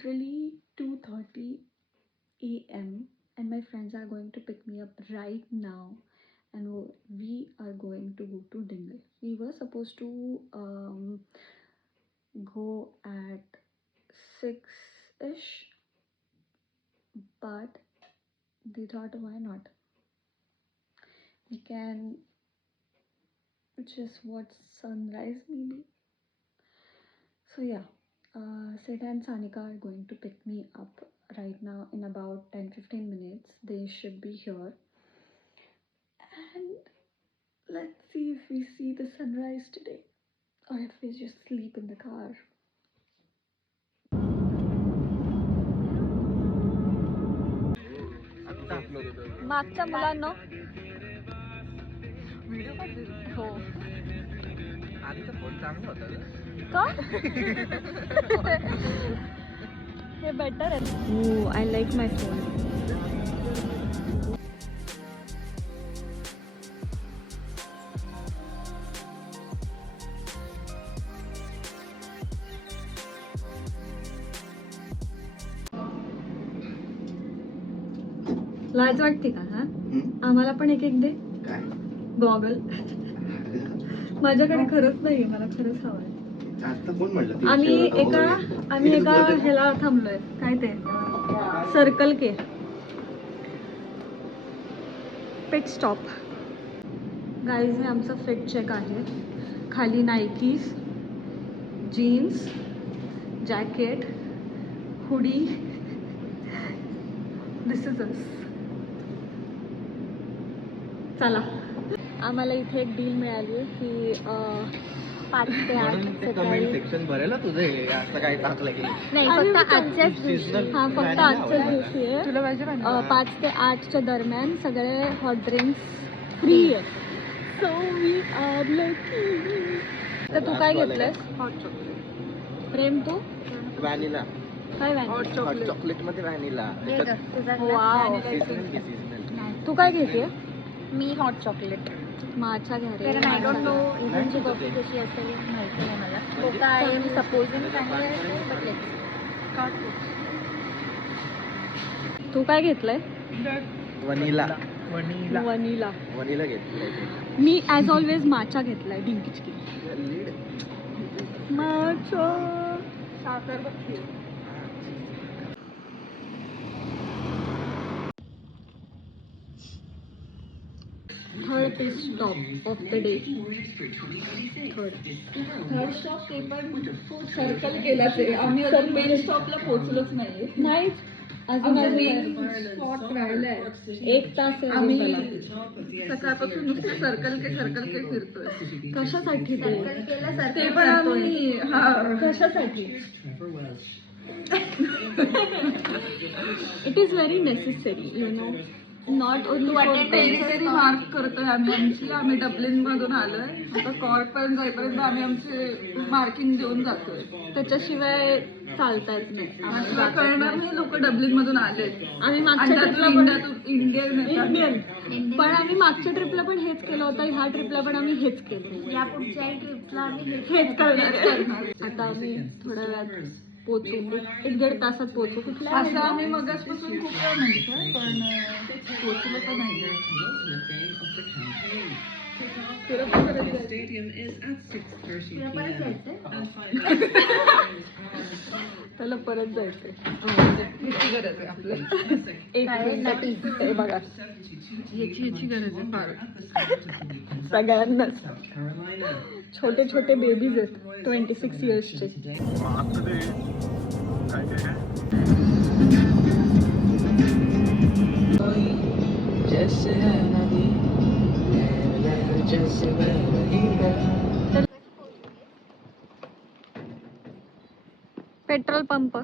literally 2:30 a.m. and my friends are going to pick me up right now, and we are going to go to Dingle. We were supposed to go at 6ish, but they thought, why not? We can just watch sunrise maybe. So yeah, Sid and Sanika are going to pick me up right now in about 10-15 minutes. They should be here. And let's see if we see the sunrise today or if we just sleep in the car. मागच्या मुलांना व्हिडिओ काढते हो आधीचा फोन चांगला होता का हे बेटर आहे हो आय लाईक माय फोन लाज वाटते का हा आम्हाला पण एक एक दे काय गॉगल माझ्याकडे खरंच नाहीये मला खरंच हवंय आता कोण म्हटलं आम्ही एका ह्याला थांबलोय काय ते सर्कल के पिट स्टॉप गाईज हे आमचं फिट चेक आहे खाली Nikes jeans jacket hoodie this is us चला आम्हाला इथे एक डील मिळाली की 5 ते 8 कमेंट सेक्शन भरेल तुझे असं काय टाकलं की नाही फक्त आजच्याच दिवशी हा फक्त आजच्याच दिवशी आहे तुला पाहिजे 5 ते 8च्या दरम्यान सगळे हॉट ड्रिंक्स फ्री आहे सो वी आर लकी तर तू काय घेतलंयस हॉट चॉकलेट प्रेम तू व्हॅनिला काय हॉट चॉकलेट मध्ये व्हॅनिला तू काय घेते मी हॉट चॉकलेट माझ्या घरी कारण आय डोंट नो इव्हनची कॉफी कशी असेल माहिती नाही मला तो आय एम सपोजिंग चांगली असेल बट तू काय घेतलंय वनिला वनिला घेतलं मी ॲज ऑलवेज माचा घेतलाय डिंकीचकी माचा साखर बघते third stop of the day third stop ते पण सर्कल केलाच आहे आम्ही अजून मेन स्टॉपला पोहोचलोच नाही अजून मेन स्पॉट राहिलाय 1 तास आम्ही सकाळपासून नुसतं सर्कल के फिरतोय कशासाठी ते पण आम्ही कशासाठी it is very necessary you know not only territory mark करतोय आम्ही डब्लिन मधून आलोय आता कॉर्ट पर्यंत जाईपर्यंत आम्ही आमचे मार्किंग देऊन जातोय त्याच्याशिवाय चालता येत नाही कळणार नाही लोक डब्लिन मधून आले आम्ही मागच्या ट्रिपला इंडियन पण आम्ही मागच्या ट्रिपला पण हेच केलं होतं ह्या ट्रिपला पण आम्ही हेच केलं या पुढच्या ट्रिपला आम्ही हेच करणार आता आम्ही थोड्या वेळात पोचू 1-1.5 तासात पोचू कुठल्या असं आम्ही मगासपासून खूप वेळ म्हणतोय पण पोचलो तर नाही त्याला परत जायचंय याची गरज आहे आपल्याला बघा याची गरज आहे फार सगळ्यांनाच छोटे छोटे बेबीज आहेत 26 इयर्सचे पेट्रोल पंप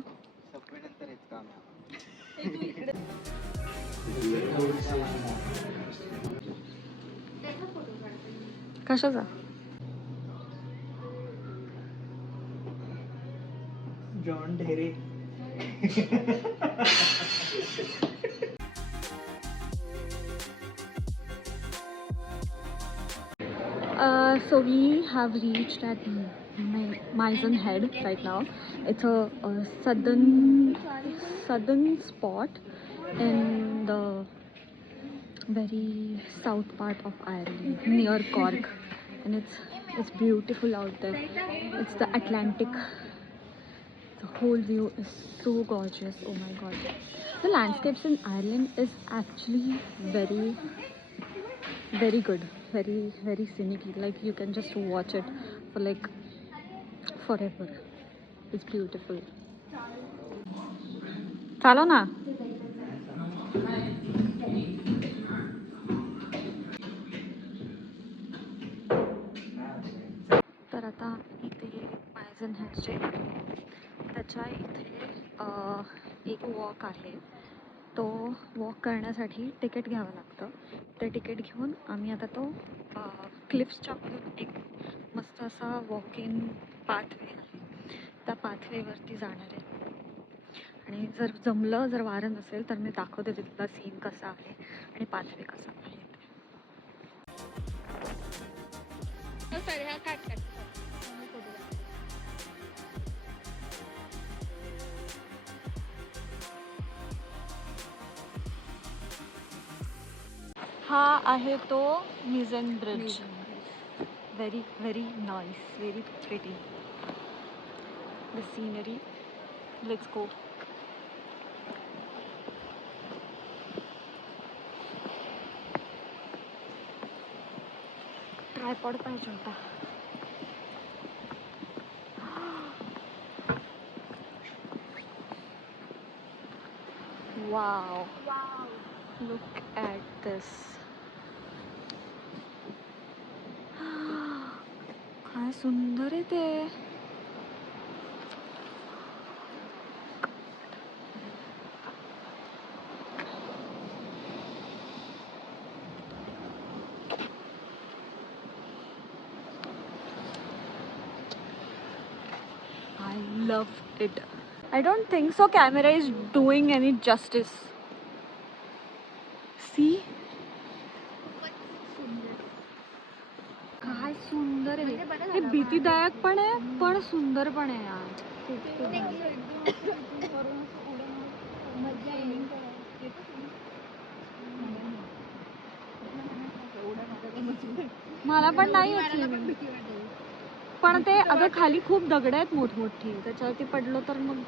कशाचा जॉन ढेरे So we have reached at Maizen Head right now. It's a southern spot in the very south part of Ireland, near Cork, and it's beautiful out there. It's the Atlantic. The whole view is so gorgeous. Oh my god! The landscapes in Ireland is actually very good, very scenic. Like you can just watch it for like forever. It's beautiful. चलो ना. तर आता इथे मायझन हेडचे त्याच्या इथे एक वॉक आहे. तो वॉक करण्यासाठी तिकीट घ्यावं लागतं. ते तिकीट घेऊन आम्ही आता तो क्लिफ्सच्या मधून एक मस्त असा वॉकिंग पाथवे आहे, त्या पाथवेवरती जाणार आहे. आणि जर जमलं, जर वारं नसेल तर मी दाखवते तिथला सीन कसा आहे आणि पाथवे कसा आहे. हा आहे तो Mizen Bridge. very nice, very pretty. The scenery. Let's go. Tripod पाहिजे होता. Wow. Look at this. काय सुंदर आहे ते. I love it. I don't think so camera is doing any justice. See? काय सुंदर आहे. हे भीतीदायक पण आहे पण सुंदर पण आहे यार. मला पण नाही येत, पण ते अगं खाली खूप दगड आहेत मोठमोठी, त्याच्यावरती पडलो तर मग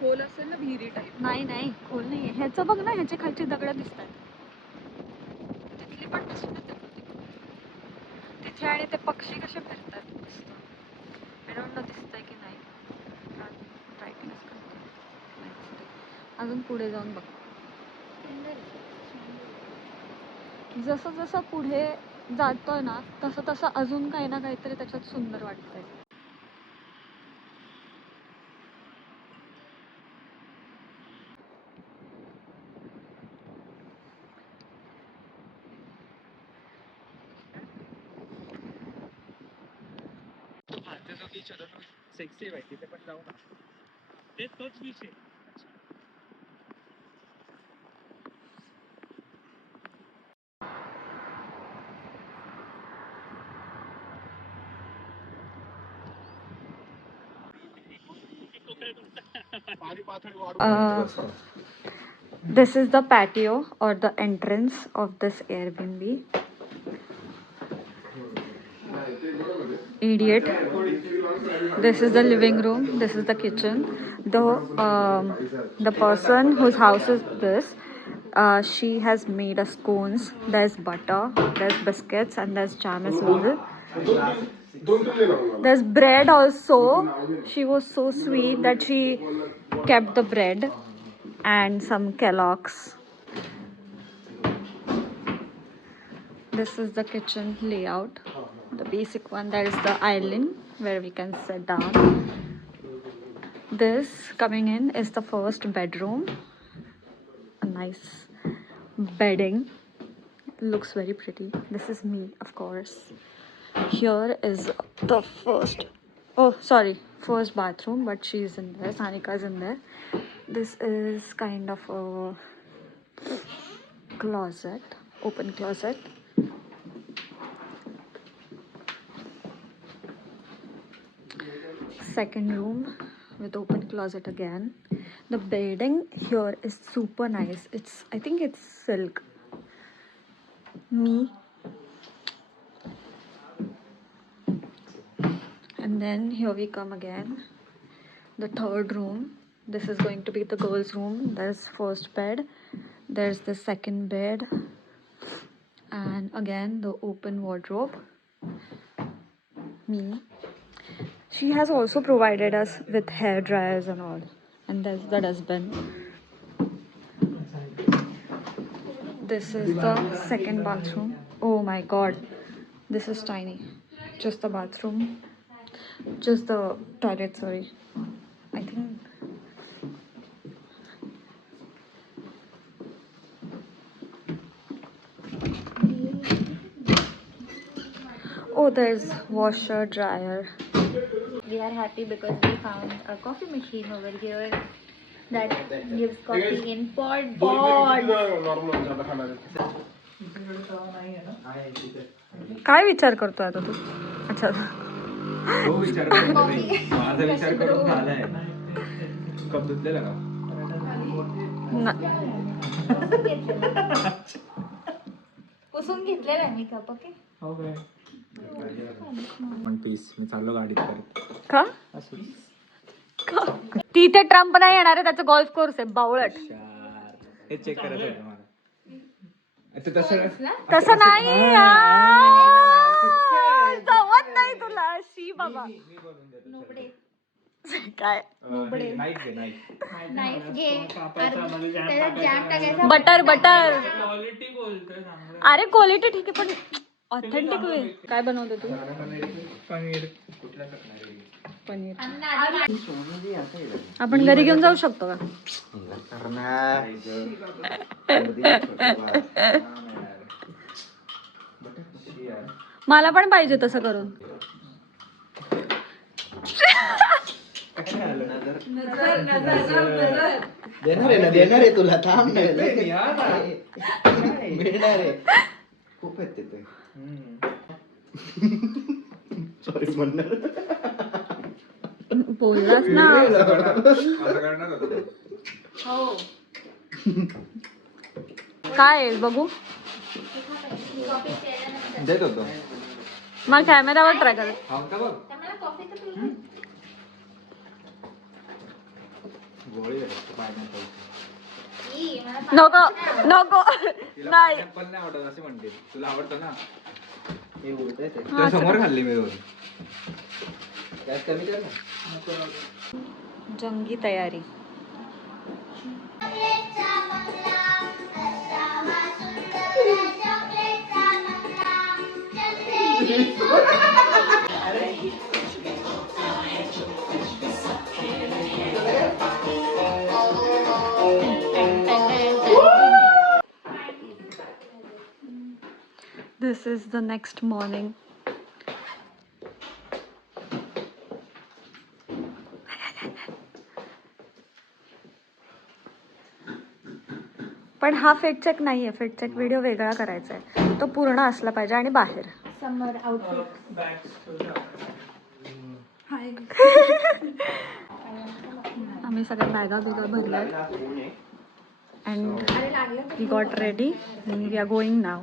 खोल असेल ना विहिरी टाईप. नाही खोल नाही. ह्याचं बघ ना, ह्याचे खालची दगड दिसत आहेत. तिथली पण तिथे आणि ते पक्षी कसे फिरतात मस्त. आय डोंट नो दिसतंय की नाही. अजून पुढे जाऊन बघ. जसं जसं पुढे जातोय ना तसं तसं अजून काही ना काहीतरी त्याच्यात सुंदर वाटतंय. सेक्सी आहे तिथे पण जाऊ ना. ते तोच विषय. This is the patio or the entrance of this Airbnb. Idiot. This is the living room. This is the kitchen. The person whose house is this, she has made us scones. There's butter, there's biscuits, and there's jam as well. There's bread also. She was so sweet that she kept the bread and some Kellogg's. This is the kitchen layout, the basic one. That is the island where we can sit down. This coming in is the first bedroom. A nice bedding. Looks very pretty. This is me, of course. Here is the first bathroom, but she's in there. Sanika is in there. This is kind of a closet, open closet. second room with open closet again. The bedding here is super nice. I think it's silk. Me. And then here we come again. The third room. This is going to be the girls' room. There's first bed. There's the second bed. And again the open wardrobe. Me. She has also provided us with hair dryers and all. And there's the dustbin. This is the second bathroom. Oh my god. This is tiny. Just the bathroom. Just the toilet, sorry. I think. Oh, there's washer, dryer. We are happy because we found a coffee machine over here that gives coffee in pod. काय विचार करतोय आता तू? अच्छा. तो विचार करतो नाही. माझा विचार करून झालाय. कप धुतलेला का? पुसून घेतलेला आहे मी कप. ओके. हो काय? वन पीस मी चाललो गाडीत परत. का? तिथे ट्रम्प नाही येणार आहे, त्याचं गोल्फ कोर्स आहे. बावळट. हे चेक करायचं होतं मला. तसं नाही जमत नाही तुला. शी बाबा. काय नाईफ घे. त्याला जॅम टाकायचा. Butter butter. अरे क्वालिटी ठीक आहे पण ऑथेंटिक वे. काय बनवते तू? पनीर. आपण घरी घेऊन जाऊ शकतो का? मला पण पाहिजे तसं करून. देणार आहे तुला. थांब मिळणार आहे. खूप आहेत तिथे. सॉरी म्हणणार. बोललास ना. हो. काय बघू. देत होतो. मग कॅमेरावर ट्राय कर. नको नको नाही. पण नाही आवडत असे म्हणते. तुला आवडतं ना. हे बोलतंय ते. तुला समोर खाल्ली मी रोज. गॅस कमी कर ना. जंगी तयारी. This is the next morning. पण हा फेट चेक नाहीये. फेट चेक व्हिडिओ वेगळा करायचा आहे. तो पूर्ण असला पाहिजे आणि बाहेर. Summer outfit. आम्ही सगळ्या बॅगा बिगा भरल्या and we got ready and we are going now.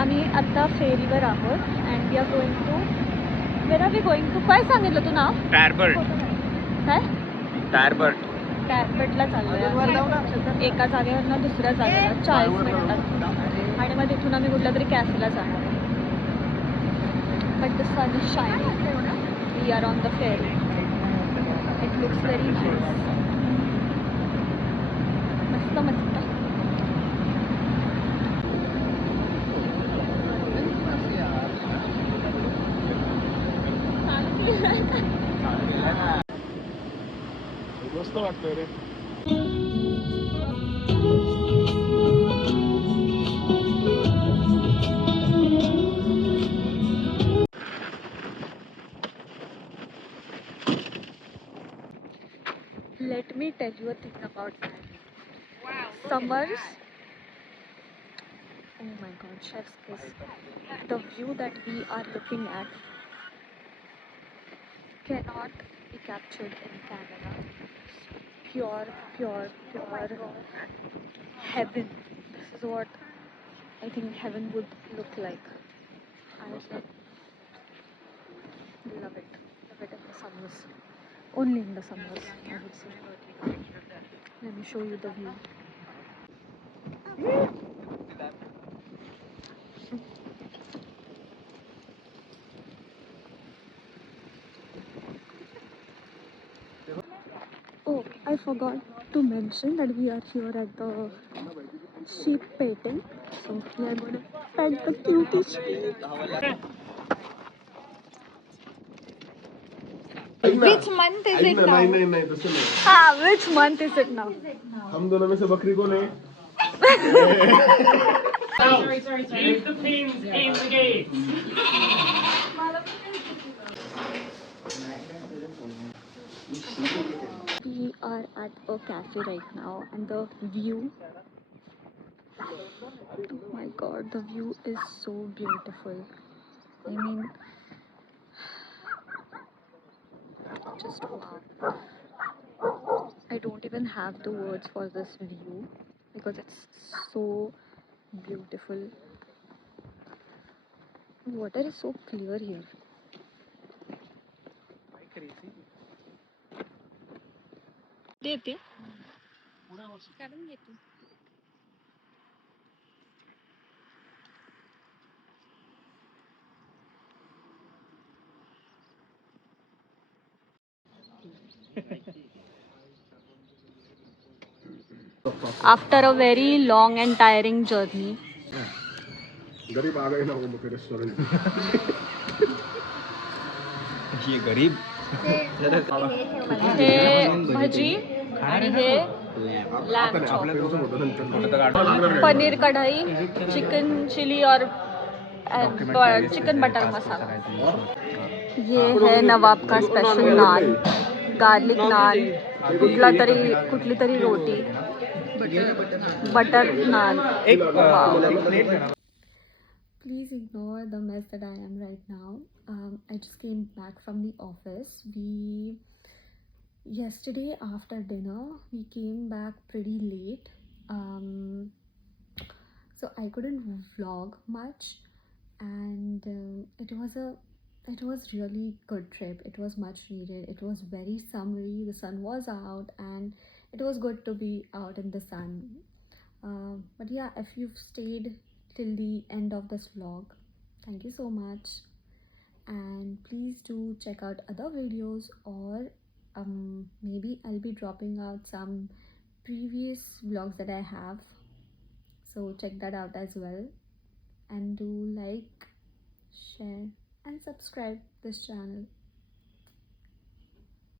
आम्ही आता फेरीवर आहोत and we are going to. Where are we going to? काय सांगितलं तू नाव? टायरबर्ट. काय? टायरबर्ट. टायरबर्टला चाललोय. एका जागेवरनं दुसऱ्या जागेला 40 मिनिटात आणि मग तिथून आम्ही कुठल्या तरी कॅफेला जाणार. But the sun is shining. we are on the ferry. It looks very nice. मस्त मस्त. मस्त वाटतंय रे. Let me tell you a thing about that. Summers. Oh my God, chef's kiss. The view that we are looking at cannot be captured in camera. Pure heaven. This is what I think heaven would look like. I love it. Love it in the summers. Only in the summers, I would say. Let me show you the view. Oh, I forgot to mention that we are here at the sheep petting. So we are going to pet the cutie sheep. Which month is it now? नहीं तसं नाही. Which month is it now? हम दोनों में से बकरी कौन है? Leave the pins in the gate. We are at a cafe right now, and the view. Oh my God, the view is so beautiful. I mean, just wow. I don't even have the words for this view because it's so beautiful. Water is so clear here. देते काढून घेतो. After a very long and tiring journey, गरीब आ गए ना वो मेरे रेस्टोरेंट. ये गरीब. हे भजी आणि हे लॅम चॉप, पनीर कढाई, चिकन चिली और चिकन बटर मसाला. ये है नवाब का स्पेशल नान, गार्लिक नान, कुठली तरी रोटी, butter naan. Please ignore the mess that I am right now. I just came back from the office. Yesterday after dinner we came back pretty late, so I couldn't vlog much, and it was really good trip. It was much needed. It was very summery. The sun was out and it was good to be out in the sun. But yeah, if you've stayed till the end of this vlog, thank you so much, and please do check out other videos, or maybe I'll be dropping out some previous vlogs that I have, so check that out as well, and do like, share and subscribe this channel.